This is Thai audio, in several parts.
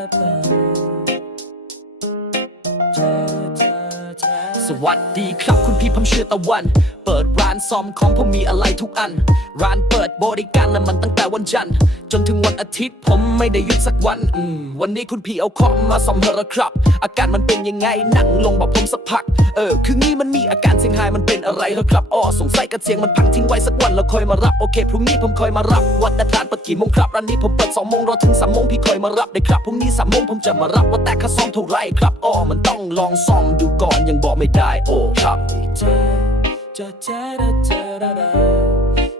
สวัสดีครับคุณพี่พมเชื่อตะวัน ดร้านซ่อมของผมมีอะไรทุกอัน ร้านเปิดบริการและมันตั้งแต่วันจันทร์จนถึงวันอาทิตย์ผมไม่ได้หยุดสักวันอืมวันนี้คุณพี่เอาคอมมาซ่อมเหรอครับ อาการมันเป็นยังไงนั่งลงบอกผมสักพัก เออ คืองี้มันมีอาการเสียงหายมันเป็นอะไรเหรอครับอ๋อสงสัยกระเสียงมันพังทิ้งไว้สักวันแล้วค่อยมารับโอเคพรุ่งนี้ผมค่อยมารับวันอังคารเปิดกี่โมงครับร้านนี้ผมเปิดสองโมงรอถึงสามโมงพี่ค่อยมารับได้ครับพรุ่งนี้สามโมงผมจะมารับว่าแต่ค่าซ่อมเท่าไรครับอ๋อมันต้องลองซ่อมดูก่อนยังบอกไม่ได้โอ้ครับ 짜짜라짜라라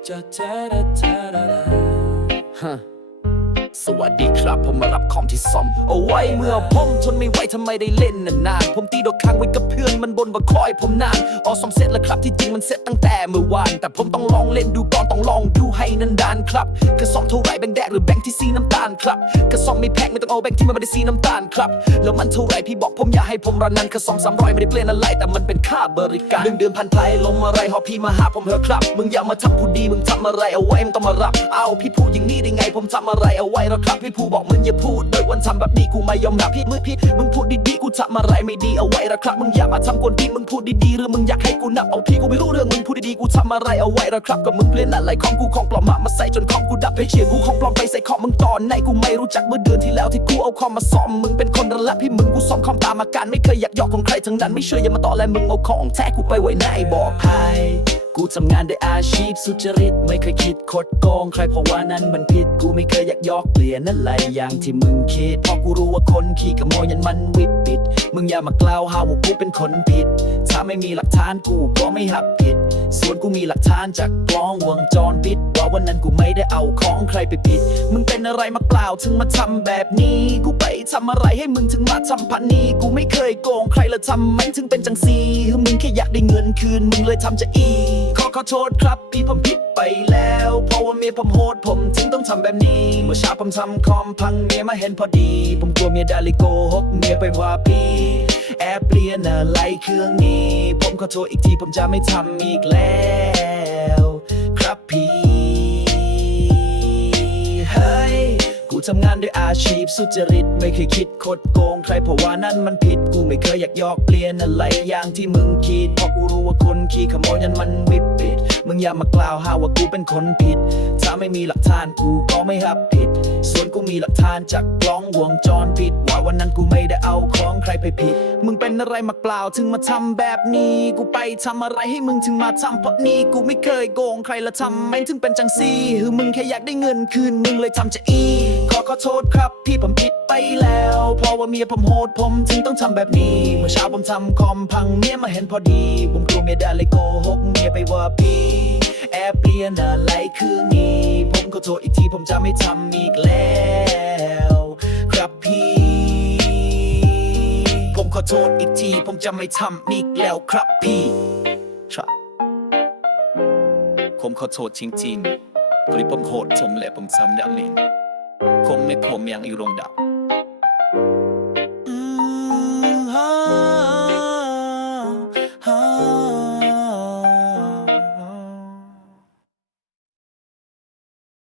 짜짜라짜라라 huh. สวัสดีครับ ผมมารับคอมที่ซ่อมเอาไว้เมื่อผมทนไม่ไหวทำไมได้เล่นนานๆผมตีดอกค้างไว้กับเพื่อนมันบนว่าคอยผมนานออซ่อมเสร็จแล้วครับที่จริงมันเสร็จตั้งแต่เมื่อวาน แต่ผมต้องลองเล่นดูก่อนต้องลองดูให้นานๆครับกระซ่อมเท่าไรแบงแดงหรือแบงที่สีน้ำตาลครับกระซ่อมไม่แพงไม่ต้องเอาแบงที่มันไม่ได้สีน้ำตาลครับแล้วมันเท่าไรพี่บอกผมอย่าให้ผมรันนั้นกระซ่อมสามร้อยไม่ได้เปลี่ยนอะไรแต่มันเป็นค่าบริการเดือนเดือนพันไทยลมอะไรหอพี่มาหาผมเถอะครับ มึงอย่ามาทำผู้ดีมึงทำอะไรเอาไว้มึงต้องมารับ เอาพี่พูดอย่างนี้ได้ไงผมทำอะไรเอาไว้หรอครับพี่ผู้บอกมึงอย่าพูดโดยวันทำแบบนี้กูไม่ยอมรับพี่มือพี่มึงพูดดีๆกูทำอะไรไม่ดีเอาไว้หรอครับมึงอย่ามาทำกวนดีมึงพูดดีๆหรือมึงอยากให้กูนับเอาพี่กูไม่รู้เรื่องมึง พูดดีๆกูทำอะไรเอาไว้หรอครับก็มึงเปลี่ยนอะไรของกูของปลอมมามาใส่จนของกูดับให้เชียร์กูของปลอมไปใส่ของมึงตอนไหนกูไม่รู้จักเมื่อเดือนที่แล้วที่กูเอาคอมมาซ่อมมึงเป็นคนระลับพี่มึงกูซ่อมคอมตามอาการไม่เคยอยากยอกของใครทั้งนั้นไม่เชื่ออย่ามาต่อแลมึงเอาของแท้กูไปไว้ไหนบอกให้กูทำงานด้อาชีพสุจริต ไม่เคยคิดคดโกงใครเพราะว่านั้นมันผิด กูไม่เคยอยากยอกเปลี่ยนอะไรอย่างที่มึงคิดเพราะกูรู้ว่าคนขี้ขโมยยันมันวิปปิด มึงอย่ามากล่าวหาว่ากูเป็นคนผิด ถ้าไม่มีหลักฐานกูก็ไม่หับผิด ส่วนกูมีหลักฐานจากกล้องวงจรปิด ว่าวันนั้นกูไม่ได้เอาของใครไปผิด มึงเป็นอะไรมาเปล่าถึงมาทำแบบนี้ กูไปทำอะไรให้มึงถึงมาทำพันนี้ กูไม่เคยโกงใครและทำไมถึงเป็นจังซีมึงแค่อยากได้เงินคืนมึงเลยทำจะอีขอขอโทษครับพี่ผมผิดไปแล้ว เพราะว่าเมียผมโหดผมถึงต้องทำแบบนี้ เมื่อเช้าผมทำคอมพังเมียมาเห็นพอดี ผมกลัวเมียดาลยโกหกเมียไปว่าพี่แอบเปลี่ยนอะไรเครื่องนี้ผ ขอโทษอีกทีผมจะไม่ทำอีกแล้ว ครับพี่ เฮ้ย กูทำงานด้วยอาชีพสุจริต ไม่เคยคิดคดโกง ใครเพราะว่านั้นมันผิด กูไม่เคยอยากยอกเปลี่ยนอะไรอย่างที่มึงคิด เพราะกูรู้ว่าคนขี้ขโมยนั้นมันวิปปิดมึงอย่ามากล่าวหาว่ากูเป็นคนผิด ไม่มีหลักฐานกูก็ไม่รับผิด ส่วนกูมีหลักฐานจากกล้องวงจรปิด ว่าวันนั้นกูไม่ได้เอาของใครไปผิด มึงเป็นอะไรมาเปล่าถึงมาทำแบบนี้ กูไปทำอะไรให้มึงถึงมาทำเพราะนี้กูไม่เคยโกงใครละทำไม่ถึงเป็นจังซี่คือมึงแค่อยากได้เงินคืนมึงเลยทำจะอีขอขอโทษครับพี่ผมผิดไปแล้ว เพราะว่าเมียผมโหดผมจึงต้องทำแบบนี้ เมื่อเช้าผมทำคอมพังเมียมาเห็นพอดี ผมกลัวเมียได่าเลยโกหกเมียไปว่าพี่แอบเปลี่ยนอะไรคือนี้ ขอโทษอีกทีผมจะไม่ทำอีกแล้ว ครับพี่ ผมขอโทษอีกทีผมจะไม่ทำอีกแล้วครับพี่ครับผมขอโทษจริงๆพอดีผมโหดผมและผมทำอย่างนี้ผมไม่ผมยังอีรงดับ